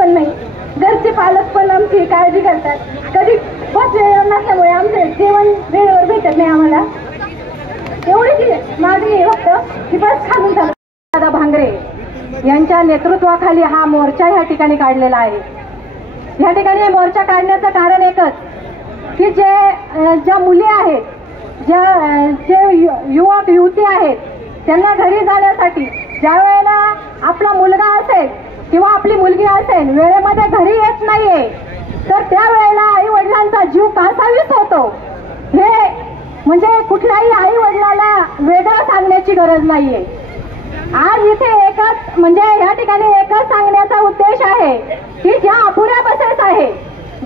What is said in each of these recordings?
पण नाही, घरचे पालक पण आमची काळजी करतात. कधी बस वेळेवर नसल्यामुळे आमचं जेवण वेळेवर भेटत नाही आम्हाला. एवढीच मागणी फक्त की बस खालून झालं. दादा भांगरे यांच्या नेतृत्वाखाली हा मोर्चा या ठिकाणी काढलेला आहे. या ठिकाणी मोर्चा काढण्याचं कारण एकच की ज्या मुली आहेत, जे युवक युवती आहेत, त्यांना घरी जाण्यासाठी ज्या वेळेला आपला मुलगा असेल किंवा आपली मुलगी असेल वेळेमध्ये घरी येत नाहीये, तर त्यावेळेला आई वडिलांचा जीव कासावीस होतो. हे म्हणजे कुठल्याही आई वडिलाला वेगळं सांगण्याची गरज नाहीये. आज इथे एकच म्हणजे या ठिकाणी एकच सांगण्याचा उद्देश आहे की ज्या अपुऱ्या बसेस आहे,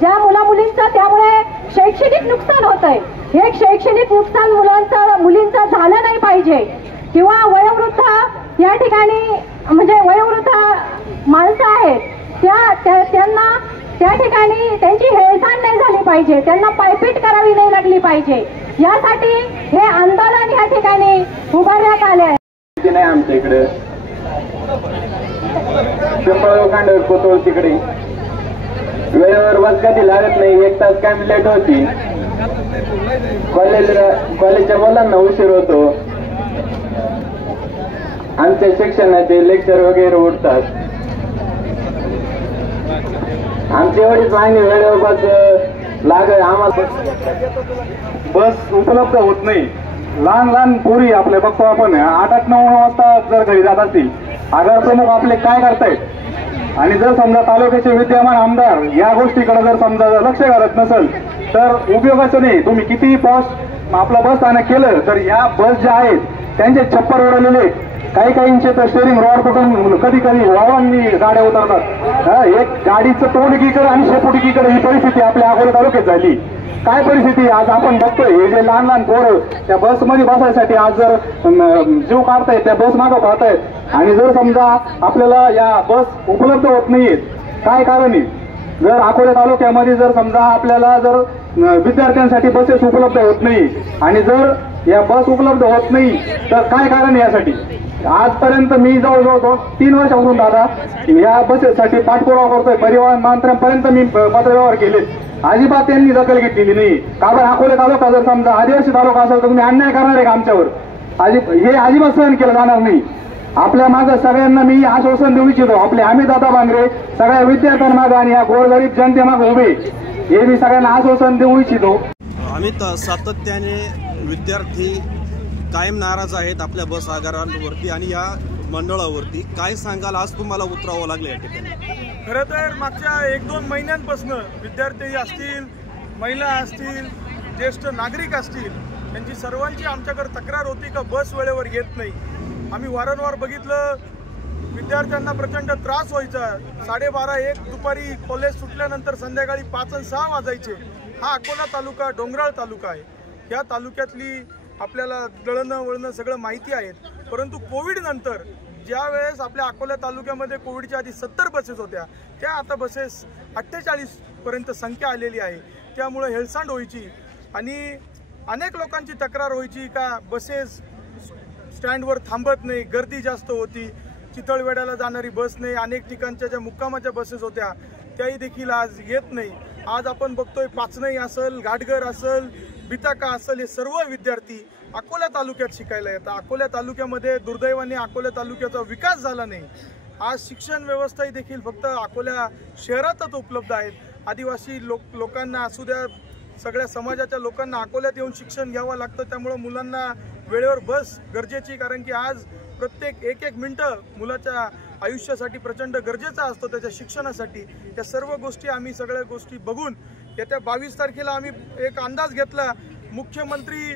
ज्या मुलींचं त्यामुळे शैक्षणिक नुकसान होतंय, हे शैक्षणिक नुकसान मुलींचं झालं नाही पाहिजे. किंवा वयोवृद्ध या ठिकाणी म्हणजे वयोवृद्ध माणसं आहेत त्यांना त्या ठिकाणी त्यांची हेळसांड नाही झाली पाहिजे, त्यांना पायपीट करावी नाही लागली पाहिजे. यासाठी हे आंदोलन या ठिकाणी उभारण्यात आले आहे. नाही आमच्या इकडे पिंपळगाव कोतोळ तिकडे वेळेवर बस कधी लागत नाही, 1 तास काय लेट होती. कॉलेजच्या मुलांना उशीर होतो. आमच्या शिक्षणाचे लेक्चर वगैरे उठतात. आमची एवढीच मागणी वेळेवर बस लागेल आम्हाला. बस उपलब्ध होत नाही. लहान पोरी आपले बघतो आपण 8-9 वाजता जर घरी जात असतील, आगार प्रमुख आपले काय करतायत आणि जर समजा तालुक्याचे विद्यमान आमदार या गोष्टीकडे जर समजा लक्ष घालत नसेल तर उपयोगाचं नाही. तुम्ही कितीही पॉश आपलं बस स्थानक केलं तर या बस ज्या आहेत त्यांचे छप्पर उडवलेले, काहींचे तर स्टेरिंग रॉड कुठून कधी वाळवांनी गाड्या उतरतात. एक गाडीचं तोंड एकीकडे आणि शेपूट एकीकडे ही परिस्थिती आपल्या अकोला तालुक्यात झाली. काय परिस्थिती आज आपण बघतोय. हे जे लहान पोरं त्या बसमध्ये बसायसाठी आज जर जीव काढतायत, त्या बस मागं पाहतायत आणि जर समजा आपल्याला या बस उपलब्ध होत नाहीयेत, काय कारण आहे? जर अकोला तालुक्यामध्ये जर समजा आपल्याला जर विद्यार्थ्यांसाठी बसेस उपलब्ध होत नाही आणि जर या बस उपलब्ध होत नाही तर काय कारण यासाठी? आजपर्यंत मी जवळजवळ 3 वर्षापासून दादा या बसेससाठी पाठपुरावा करतोय. परिवहन मंत्र्यांपर्यंत मी पत्रव्यवहार केले, अजिबात त्यांनी दखल घेतलेली नाही. का बरं? अकोला तालुका जर समजा आदिवासी तालुका असेल तर तुम्ही अन्याय करणार आहे का आमच्यावर? हे अजिबात सहन केलं जाणार नाही. आपल्या मागं सगळ्यांना मी आश्वासन देऊ इच्छितो, आपले अमितदादा भांगरे सगळ्या विद्यार्थ्यांमागं आणि या गोरगरीब जनतेमागं उभे, हे मी सगळ्यांना आश्वासन देऊ इच्छितो. आम्ही सातत्याने विद्यार्थी कायम नाराज आहेत आपल्या बस आगारांवरती आणि या मंडळावरती. काय सांगाल, आज तुम्हाला उतरावं लागलं या ठिकाणी? खरं तर मागच्या 1-2 महिन्यांपासून विद्यार्थी असतील, महिला असतील, ज्येष्ठ नागरिक असतील, त्यांची सर्वांची आमच्याकडे तक्रार होती का बस वेळेवर येत नाही. आम्ही वारंवार बघितलं, विद्यार्थ्यांना प्रचंड त्रास व्हायचा. 12:30-1 दुपारी कॉलेज सुटल्यानंतर संध्याकाळी 5 आणि 6 वाजायचे. हा अकोला तालुका डोंगराळ तालुका आहे. या तालुक्यातली आपल्याला दळणं वळणं सगळं माहिती आहेत. परंतु कोविड नंतर ज्या वेळेस आपल्या अकोला तालुक्यामध्ये कोविडच्या आधी 70 बसेस होत्या, त्या आता बसेस 48 पर्यंत संख्या आलेली आहे. त्यामुळे हेळसांड व्हायची आणि अनेक लोकांची तक्रार व्हायची का बसेस स्टँडवर थांबत नाही, गर्दी जास्त होती, चितळवेड्याला जाणारी बस नाही, अनेक ठिकाणच्या ज्या मुक्कामाच्या बसेस होत्या त्याही देखील आज येत नाही. आज आपण बघतोय पाचनई असेल, घाटघर असेल, बिटाका असेल, हे सर्व विद्यार्थी अकोला तालुक्यात शिकायला येतात. अकोला तालुक्यामध्ये दुर्दैवाने अकोला तालुक्याचा विकास झाला नाही. आज शिक्षण व्यवस्था देखील फक्त अकोला शहरातच उपलब्ध आहेत. आदिवासी लोकांना असू द्या, सगळ्या समाजाच्या लोकांना अकोल्यात येऊन शिक्षण घ्यावं लागतं. त्यामुळे मुलांना वेळेवर बस गरजेची, कारण की आज प्रत्येक 1-1 मिनिटं मुलाच्या आयुष्यासाठी प्रचंड गरजेचा असतो, त्याच्या शिक्षणासाठी. त्या सर्व गोष्टी आम्ही सगळ्या गोष्टी बघून येत्या 22 तारखेला आम्ही एक अंदाज घेतला. मुख्यमंत्री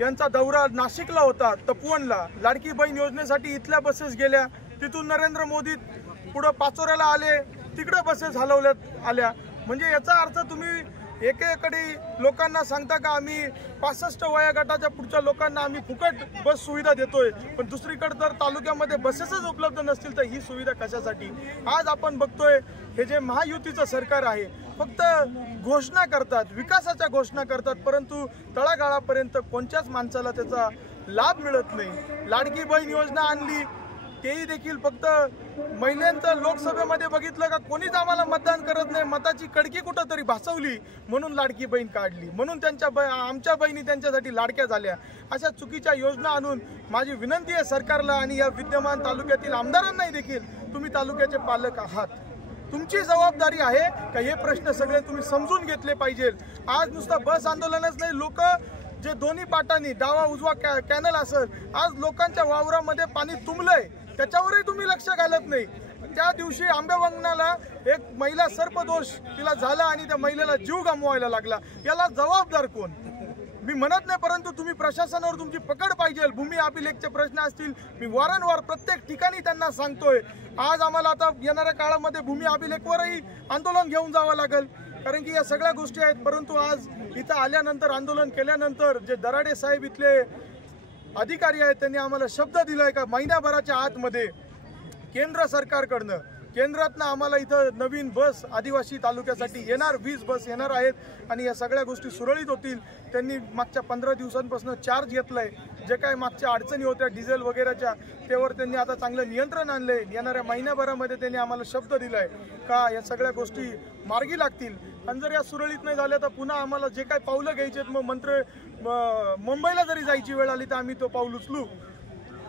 यांचा दौरा नाशिकला होता, तपोवनला. लाडकी बहीण योजनेसाठी इथल्या बसेस गेल्या, तिथून नरेंद्र मोदी पुढं पाचोऱ्याला आले, तिकडं बसेस हलवण्यात आल्या. म्हणजे याचा अर्थ तुम्ही एकेकडे लोकांना सांगता का आम्ही 65 वया गटाच्या पुढच्या लोकांना आम्ही फुकट बस सुविधा देतोय, पण दुसरीकडे जर तालुक्यामध्ये बसेसच उपलब्ध नसतील तर ही सुविधा कशासाठी? आज आपण बघतोय हे जे महायुतीचं सरकार आहे फक्त घोषणा करतात, विकासाच्या घोषणा करतात, परंतु तळागाळापर्यंत कोणत्याच माणसाला त्याचा लाभ मिळत नाही. लाडकी बहीण योजना आणली, तेही देखील फक्त महिलांचं लोकसभेमध्ये बघितलं का लोकांनी मताची कडकी कुठंतरी भासवली म्हणून लाडकी बहीण काढली, म्हणून आमच्या बहिणी त्यांच्यासाठी लाडक्या झाल्या. अशा चुकीच्या योजना आणून माझी विनंती आहे सरकारला आणि या विद्यमान तालुक्यातील आमदारांनाही देखील, तुम्ही तालुक्याचे पालक आहात, तुमची जबाबदारी आहे का हे प्रश्न सगळे तुम्ही समजून घेतले पाहिजे. आज नुसतं बस आंदोलनच नाही, लोक जे दोन्ही पाटांनी डावा उजवा कॅनल असेल, आज लोकांच्या वावरामध्ये पाणी तुंबलंय त्याच्यावरही तुम्ही लक्ष घालत नाही. त्या दिवशी आंबेवंगनाला एक महिला सर्पदोष तिला झाला आणि त्या महिलेला जीव गमवायला लागला, याला जबाबदार कोण? मी म्हणत नाही, परंतु तुम्ही प्रशासनावर तुमची पकड पाहिजे. भूमी अभिलेखचे प्रश्न असतील, मी वारंवार प्रत्येक ठिकाणी त्यांना सांगतोय. आज आम्हाला आता येणाऱ्या काळामध्ये भूमी अभिलेखवरही आंदोलन घेऊन जावं लागेल, कारण की या सगळ्या गोष्टी आहेत. परंतु आज इथं आल्यानंतर, आंदोलन केल्यानंतर जे दराडे साहेब इथले अधिकारी आहेत त्यांनी आम्हाला शब्द दिलाय का महिन्याभराच्या आतमध्ये केंद्र सरकारकडनं, केंद्रातनं आम्हाला इथं नवीन बस आदिवासी तालुक्यासाठी येणार, 20 बस येणार आहेत आणि या सगळ्या गोष्टी सुरळीत होतील. त्यांनी मागच्या 15 दिवसांपासून चार्ज घेतलाय. जे काय मागच्या अडचणी होत्या डिझेल वगैरेच्या, त्यावर त्यांनी आता चांगलं नियंत्रण आणलंय. येणाऱ्या महिन्याभरामध्ये त्यांनी आम्हाला शब्द दिलाय का या सगळ्या गोष्टी मार्गी लागतील. आणि जर या सुरळीत नाही झाल्या तर पुन्हा आम्हाला जे काय पावलं घ्यायचे, मग मुंबईला जरी जायची वेळ आली तर आम्ही तो पाऊल उचलू.